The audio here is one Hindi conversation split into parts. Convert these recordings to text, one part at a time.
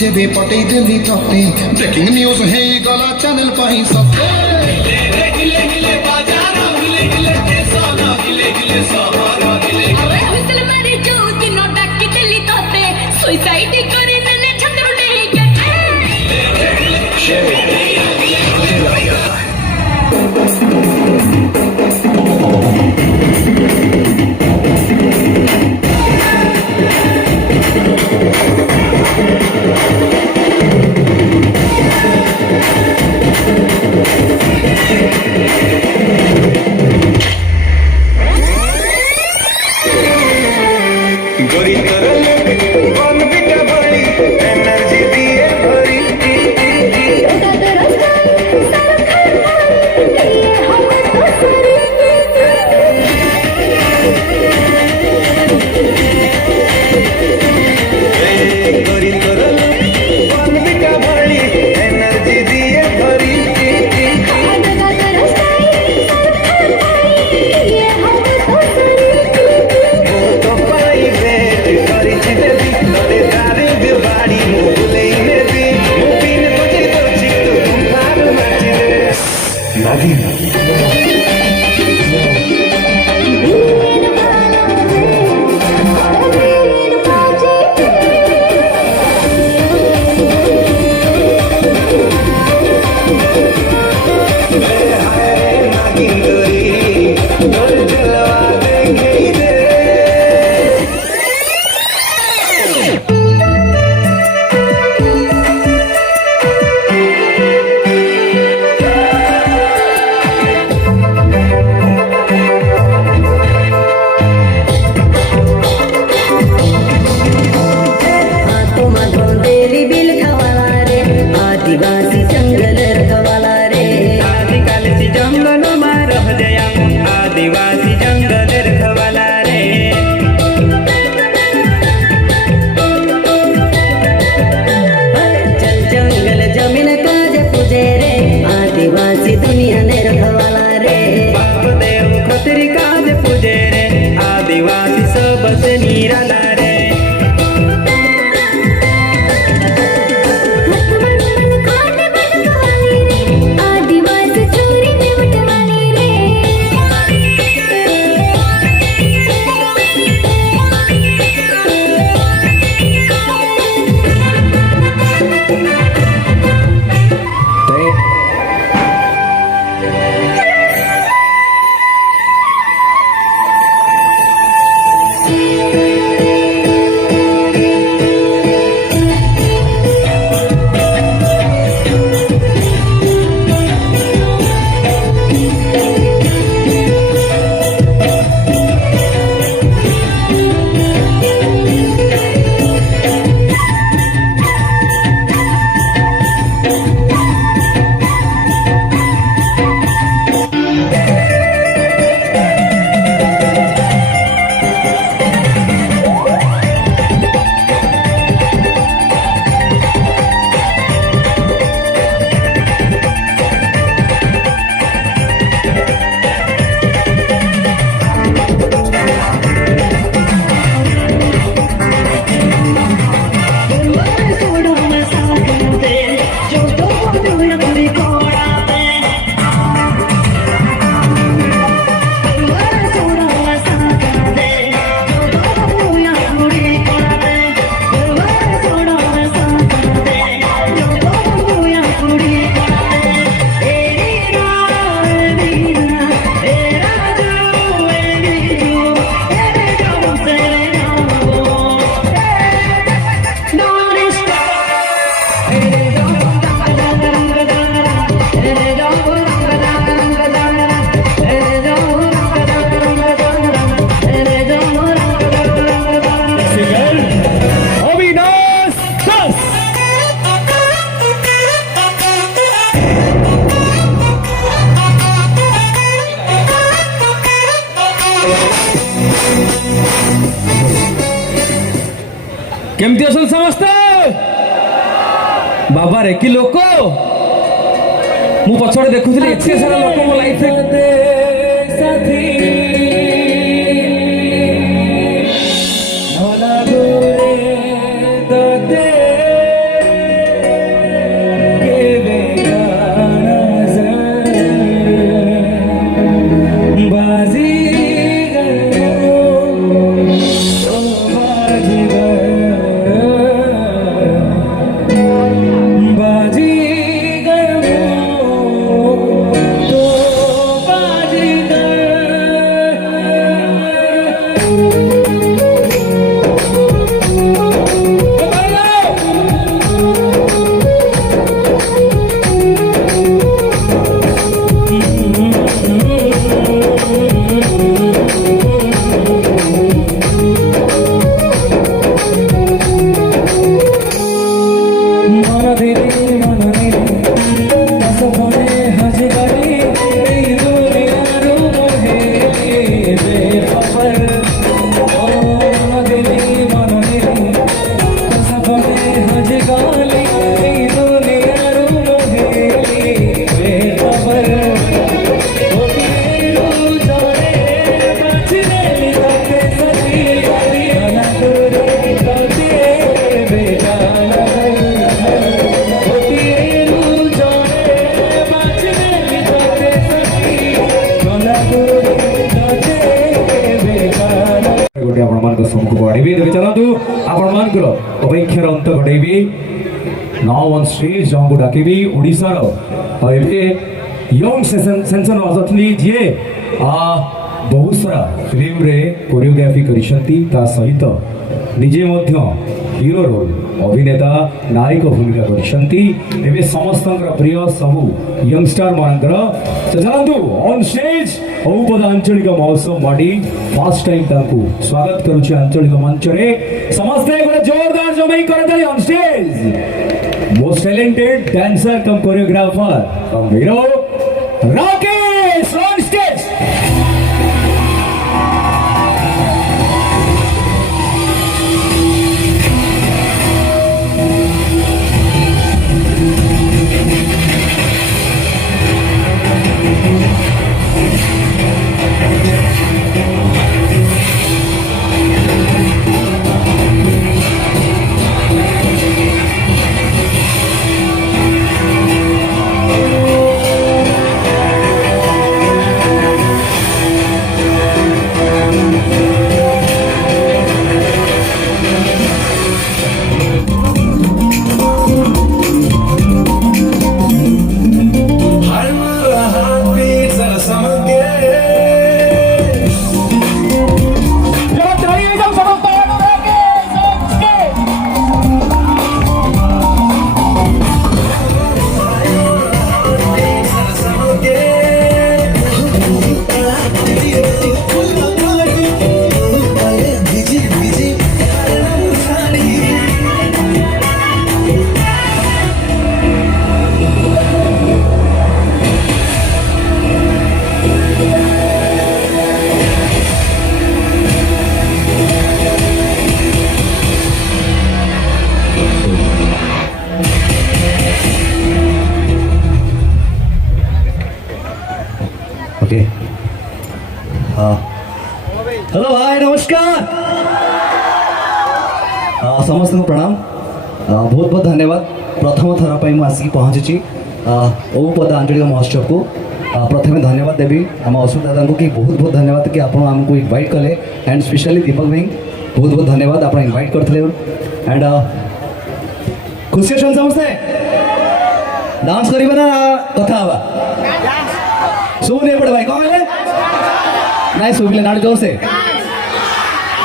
जेबे पटई दिल्ली तपते ब्रेकिंग न्यूज है गला चैनल पाई सबसे हिले हिले बाजार हिले हिले देसाना हिले हिले सहारा हिले अबे हुसल मारे जो दिनो डाक दिल्ली तपते सुसाइड करी मैंने छतरो नहीं गोरी तरल बन बिटा भरी एनर्जी दिए भरी गोरी तरल बन बिटा भरी एनर्जी दिए भरी आदिवासी जंगल रखवाला रे आदिकालसी जंगल में रह जया आदिवासी जंगल रखवाला रे चल जंगल जमीन काज पूजे रे आदिवासी दुनिया ने रखवाला रे बाप देव खतरी काज पूजे रे आदिवासी सबसे निराला रे मन खाने बन केमती असन समस्ते बाबा रे कि लोक मु पछड़े देखुଥିଲି एते सारा लोक मो लाइफ रे साथी नला गोरे दते के बेगाना बाजी सबको बढ़ेबी देखे चलतु आपण अपेक्षार अंत घटेबी नाउ ऑन स्टेज जहाँ को डाकिबी ओडिशार एबे यंग सेंसन अजथली जे बहुत सारा फिल्म रे कोरियोग्राफी करिसंती ता सहित निजे मध्य हीरो रोल अभिनेता नायक भूमिका करिसंती एबे समस्तंकर प्रिय सबु यंगस्टर मानकर चलतु ऑन स्टेज औपद आंचलिक महोत्सव माडी फर्स्ट टाइम ताकू स्वागत करूची आंचलिक मंच रे समस्ते गोटे जोरदार जमाई करताली on stage most talented dancer come choreographer from hero Rakesh on stage okay hello भाई नमस्कार समस्त को प्रणाम बहुत बहुत धन्यवाद प्रथम थर पर आसिक पहुँची औपद आंचलिक महोत्सव को प्रथम धन्यवाद देवी आम अशोक दादा को कि बहुत बहुत धन्यवाद कि आपको आमको इनवाइट कले एंड स्पेशली दीपक भाई बहुत बहुत धन्यवाद आप इनवाइट करते एंड खुशी अच्छा समस्ते डांस करें ना कथा हवा शुभ पड़े भाई कौन है ना शुभिले ना जोर से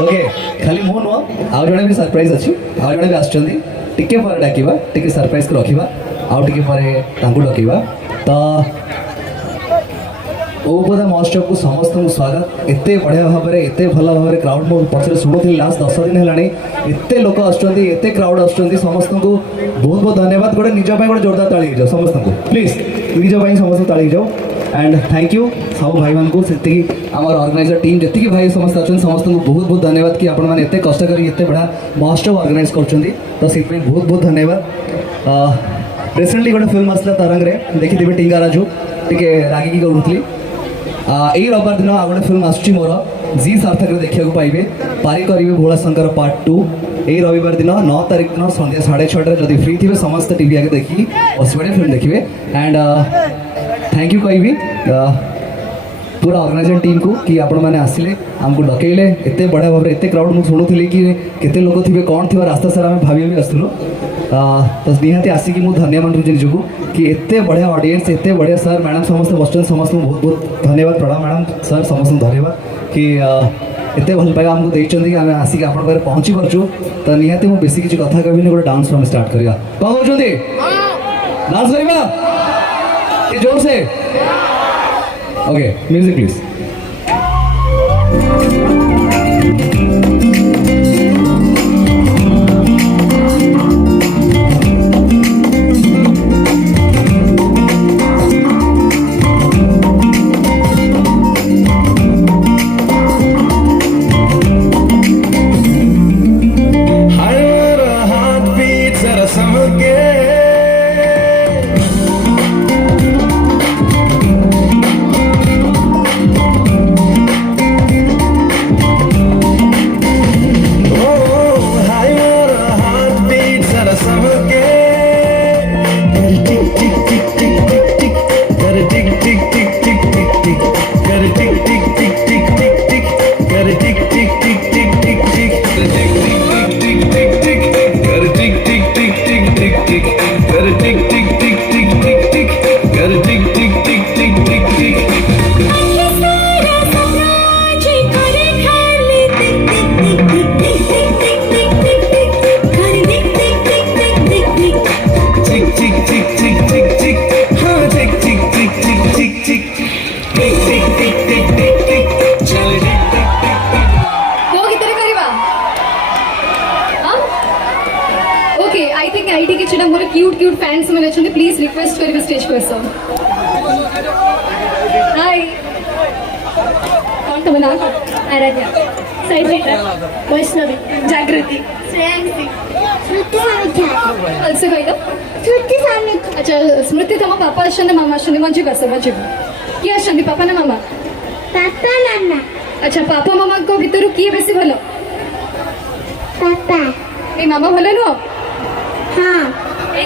ओके खाली मो नुह आउ जड़े भी सरप्राइज अच्छी आउ जड़े भी आसुँच टिके पर डाकिबा टिके सरप्राइज को रखिबा आउ टिके पर तांकु डकिबा तो औपदा महोत्सव को समस्त स्वागत एते बढ़िया भाव में एते भल भाव में क्राउड मो पचर शुणुली लास्ट 10 दिन है एते लोक आते क्राउड आसुँच समस्त को बहुत बहुत धन्यवाद गोटे निज गोटे जोरदार ताली जाओ समस्त को प्लीज निज समस्त ताली जाओ एंड थैंक यू सब भाई मान को आमर ऑर्गेनाइजर टीम जी भाई समस्त अच्छे समस्त को बहुत बहुत धन्यवाद कि आपण मैंने एत कष्ट करी एत बड़ा महोत्सव ऑर्गेनाइज कर तो से बहुत बहुत धन्यवाद। रिसेंटली गोटे फिल्म आसला तरंग रे देखी टीका राजू टे रागिकी करूली यही रविवार दिन आ गए फिल्म आसुची मोर जी सार्थक देखा पाइबे पारी करेंगे भोला शंकर पार्ट 2 यही रविवार दिन 9 तारीख दिन संध्या 6:30 जदि फ्री थे समस्त टीवी आगे देखी बसपड़े फिल्म देखिए एंड थैंक यू कहि पूरा ऑर्गेनाइजर टीम को कि आपण मैंने आसिले आमको डकैले एत बढ़िया भाव में एत क्राउड मुझे शुणुली कि केते लोक थे कौन थी रास्ता सारा आम भाभी भी आसलु तो निहाती आसिकी मुझे धन्य मानुची निजक कि एत बढ़िया ऑडियंस एत बढ़िया सर मैडम समस्त बस समस्त बहुत बहुत धन्यवाद प्रणाम मैडम सर समस्त धन्यवाद कि एत भल पाइबा आमको देखते कि आम आसिक आप पहुँची पार्चु तो निहाती मुझे बेसी किसी कथा कहबी गोटे डांस फ्रम स्टार्ट करिया कौन कहते डांस करवा जोर से okay music please. Cute cute fans मैंने अच्छे प्लीज रिक्वेस्ट करेंगे स्टेज पर सर। हाय कौन तुम नाम आराध्या साइड वैष्णवी जागृति श्रेयांशी स्मृति अलसे कह स्मृति अच्छा स्मृति तुम पापा आसछन मामा आसछन मंजू बस मंजू किए आसछन पापा ना मामा पापा मामा अच्छा पापा मामा को भितर किए बेसी भलो पापा ए मामा भलो नुह हाँ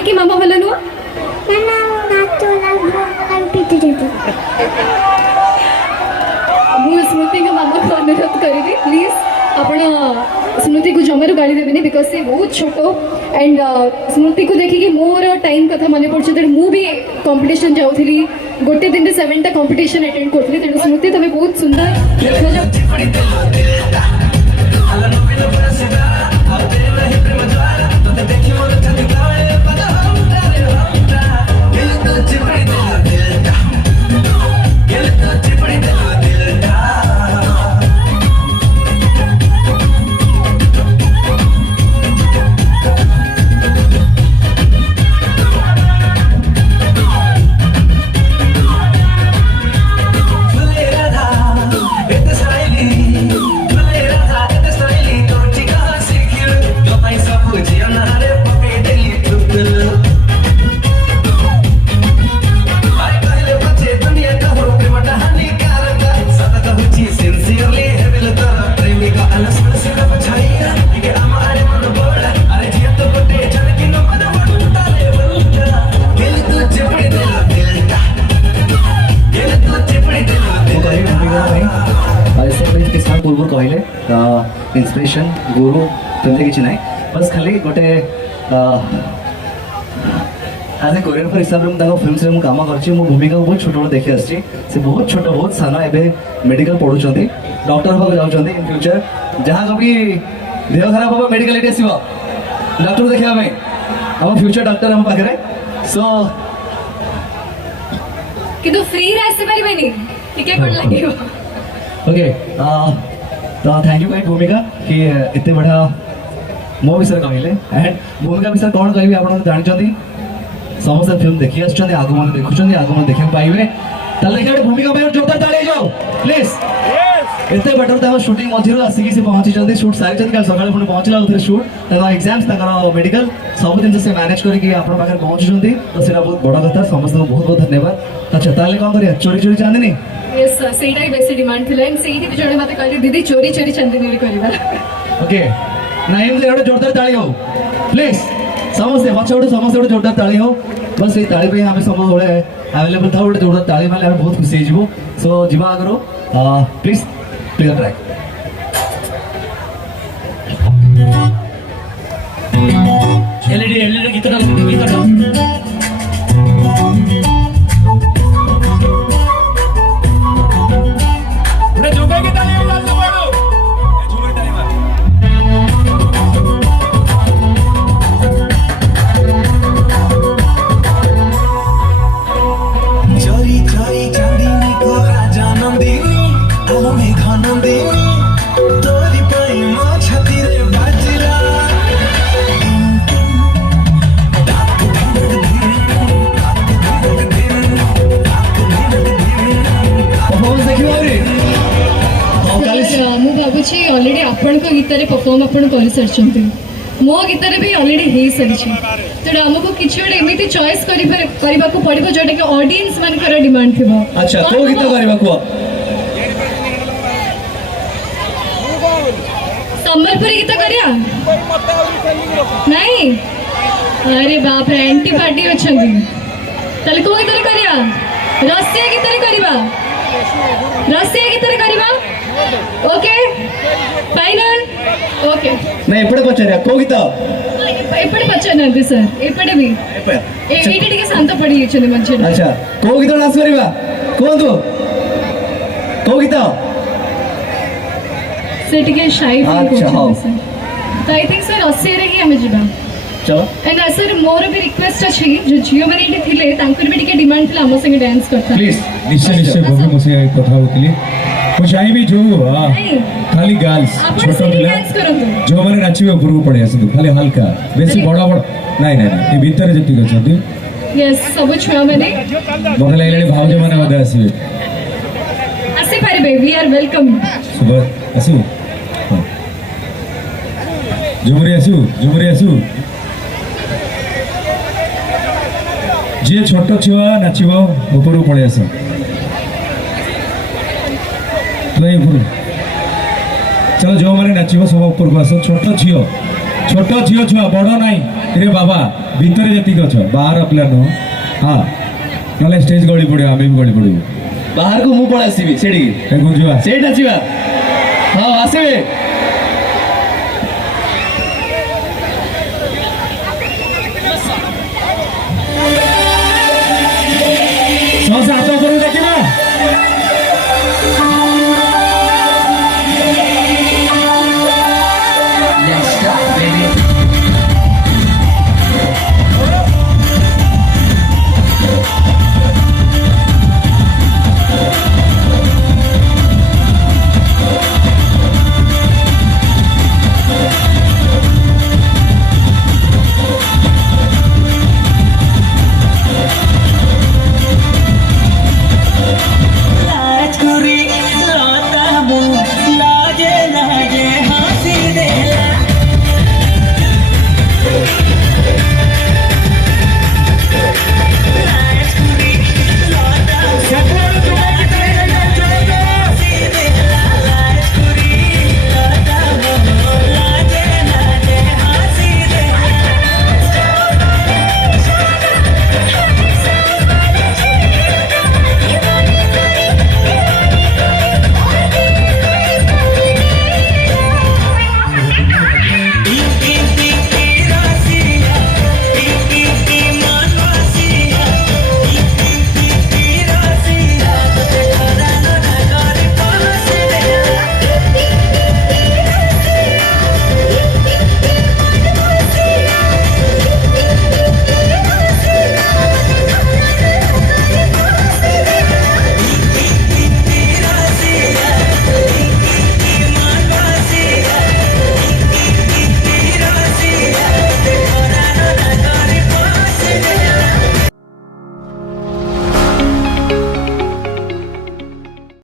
कि मामा भलो नुह ना नाचोला भोला पीते देते मु स्मृति के मामा को अनुरोध करी प्लीज आपण स्मृति को जमारू गाड़ी देवेनि बिकज से बहुत छोट एंड स्मृति को देखिए मोर टाइम कथा मन पड़े मु भी कंपटीशन जाऊली गोटे दिन 7टा कंपटीशन अटेंड करी तेणु स्मृति तुम्हें बहुत सुंदर पूर्व कहले इंस्पिरेशन गुरु तमते किसी ना बस खाली गोटे एज ए कोरियोग्राफर हिसाब से फिल्म से काम कर भूमिका बहुत छोट देखी आसी बहुत छोट बहुत सान एवं मेडिकल पढ़ुं डॉक्टर हाँ जाऊँ इन फ्यूचर जहाँ कभी देह खराब हम मेडिकल ये आसो डॉक्टर देखापी हम फ्यूचर डॉक्टर हम पाखे सो किंतु फ्री रे आसी परिबेनी टिके कोन लागियो ओके तो थैंक यू भाई भूमिका कि एत बढ़िया मो विषय कहले एंड भूमिका विषय कौन कह आप जानते समस्त फिल्म देखी आगे देखुं आगे देखा पाइबे ତାହେଲେ ଦେଖିବା ଭୂମିକା ପାଇଁ ଜୋରଦାର ତାଳି ହେଇଯାଉ ପ୍ଲିଜ୍। ଏତେ ବାଟରୁ ତାଙ୍କ ସୁଟିଂ ମଝିରୁ ଆସିକି ସେ ପହଞ୍ଚିଛନ୍ତି, ସୁଟ୍ ସାରିଛନ୍ତି, କାଲି ସକାଳେ ପୁଣି ପହଞ୍ଚିଲା ଆଉ ଥରେ ସୁଟ୍, ତାଙ୍କର ଏକ୍ଜାମ୍ସ, ତାଙ୍କର ମେଡିକାଲ ସବୁ ଜିନିଷ ସେ ମ୍ୟାନେଜ୍ କରିକି ଆପଣଙ୍କ ପାଖରେ ପହଞ୍ଚୁଛନ୍ତି, ତ ସେଇଟା ବହୁତ ବଡ଼ କଥା। ସମସ୍ତଙ୍କୁ ବହୁତ ବହୁତ ଧନ୍ୟବାଦ। ଆଚ୍ଛା ତାହେଲେ କ'ଣ କରିବା, ଚୋରି ଚୋରି ଚାନ୍ଦିନୀ? ୟେସ୍ ସେଇଟା ହିଁ ବେଶୀ ଡିମାଣ୍ଡ ଥିଲା ଏଣ୍ଡ ସେଇଠି ବି ଜଣେ ମୋତେ କହିଲେ ଦିଦି ଚୋରି ଚୋରି ଚାନ୍ଦିନୀ କରିବା। ଓକେ ନା ଏମିତି ଗୋଟେ ଜୋରଦାର ତାଳି ହଉ ପ୍ଲିଜ୍। ସମସ୍ତେ ପଛ ଗୋଟେ ସମସ୍ତେ ଗୋଟେ ଜୋରଦାର ତାଳି ହଉ। ବସ୍ ସେଇ ତାଳି ପାଇଁ ଆମେ ସବୁବେଳେ ଆଭେଲେବଲ୍ ଥାଉ। ଗୋଟେ ଜୋରଦାର ତାଳି ମାରିଲେ ଆମେ ବହୁତ ଖୁସି ହେଇଯିବୁ। ସୋ ଯିବା ଆଗରୁ please play the track. LED ଗୀତଟା चोरी चोरी चांदनी को राजा नंदिनी आलो मेघा नंदिनी तोरी पाई माँ छाती रे बाजला परफॉर्मेंस देखियो आउरी ଆଉ କାଲି ମୁଁ ଭାବୁଛି ଅଲରେଡି ଆପଣଙ୍କ ଗୀତରେ ପରଫର୍ମ ଆପଣ କରିସାରିଛନ୍ତି, ମୋ ଗୀତରେ ବି ଅଲରେଡି ହେଇସାରିଛି। ତେଣୁ ଆମକୁ କିଛି ଗୋଟେ ଏମିତି ଚଏସ୍ କରିବାକୁ ପଡ଼ିବ ଯୋଉଟାକି ଅଡିଏନ୍ସ ମାନଙ୍କର ଡିମାଣ୍ଡ ଥିବ। ଆଚ୍ଛା କୋଉ ଗୀତ କରିବା କୁହ? ସମ୍ବଲପୁରୀ ଗୀତ କରିବା ନାଇଁ? ଆରେ ବାପରେ ଆଣ୍ଟି ପାର୍ଟି ଅଛନ୍ତି, ତାହେଲେ କୋଉ ଗୀତରେ କରିବା? ରଷିଆ ଗୀତରେ କରିବା, ରଷିଆ ଗୀତରେ କରିବା। Okay final. ଓକେ ନା ଏପଟେ ପଚାରିବା କୋଉ ଗୀତ? ଏପଟେ ପଚାରୁନାହାନ୍ତି ସାର୍, ଏପଟେ ବି ଏଇଟା ଟିକେ ଶାନ୍ତ ପଡ଼ିଯାଇଛନ୍ତି ମଝିରେ। ଆଚ୍ଛା କୋଉ ଗୀତ ଡାନ୍ସ କରିବା କୁହନ୍ତୁ? କୋଉ ଗୀତ? ସେ ଟିକେ ସାଇ ଫିଲ୍ ଆଚ୍ଛା, ହଉ। କରୁଛନ୍ତି ସାର୍, ତ ଆଇ ଥିଙ୍କ ସାର୍ ରଷିଆରେ ହିଁ ଆମେ ଯିବା। ଚलो एंड सर मोर भी रिक्वेस्ट अच्छी जो झील मैंने ये थिले तांकर भी टिके डिमांड थिला आम संगे डांस करता प्लीज ନିଶ୍ଚୟ ନିଶ୍ଚୟ ଭବ୍ୟ ମୋ ସହିତ କଥା ହେଉଥିଲି। ମୁଁ ଚାହିଁବି ଯୋଉ ଖାଲି ଗାର୍ଲସ ଆପଣ ଛୋଟ ସେଠି ପିଲା ଡାନ୍ସ କରନ୍ତୁ। ଯୋଉମାନେ ନାଚିବେ ଉପରକୁ ପଳେଇ ଆସନ୍ତୁ, ଖାଲି ହାଲକା, ବେଶୀ ବଡ଼ ବଡ଼ ନାଇଁ ନାଇଁ ନାଇଁ, ଏ ଭିତରେ ଯେତିକି ଅଛନ୍ତି यस सब छुआ मैंने ମତେ ଲାଗିଲାଣି ଭାଉଜ ମାନେ ମଧ୍ୟ ଆସିବେ। आसे पारिबे वी आर वेलकम। ଶୁଭ ଆସିବୁ, ହଁ। ଝୁମୁରି ଆସିବୁ, ଝୁମୁରି ଆସିବୁ। ଯିଏ ଛୋଟ ଛୁଆ ନାଚିବ ଉପରକୁ ପଳେଇ ଆସ, ଉପରୁ ଚାଲ, ଯେଉଁମାନେ ନାଚିବ ସବୁ ଉପରକୁ ଆସ। ଛୋଟ ଝିଅ ଛୁଆ ବଡ଼ ନାହିଁ ରେ ବାବା, ଭିତରେ ଯେତିକି ଅଛ, ବାହାର ପିଲା ନୁହଁ। ହଁ ନହେଲେ ଷ୍ଟେଜ୍ ଗଳି ପଡ଼ିବ, ଆମେ ବି ଗଳି ପଡ଼ିବୁ। ବାହାରକୁ ମୁଁ ପଳେଇ ଆସିବି ସେଠିକି, ଯିବା ସେଇଠି ନାଚିବା। ହଁ ଆସିବେ।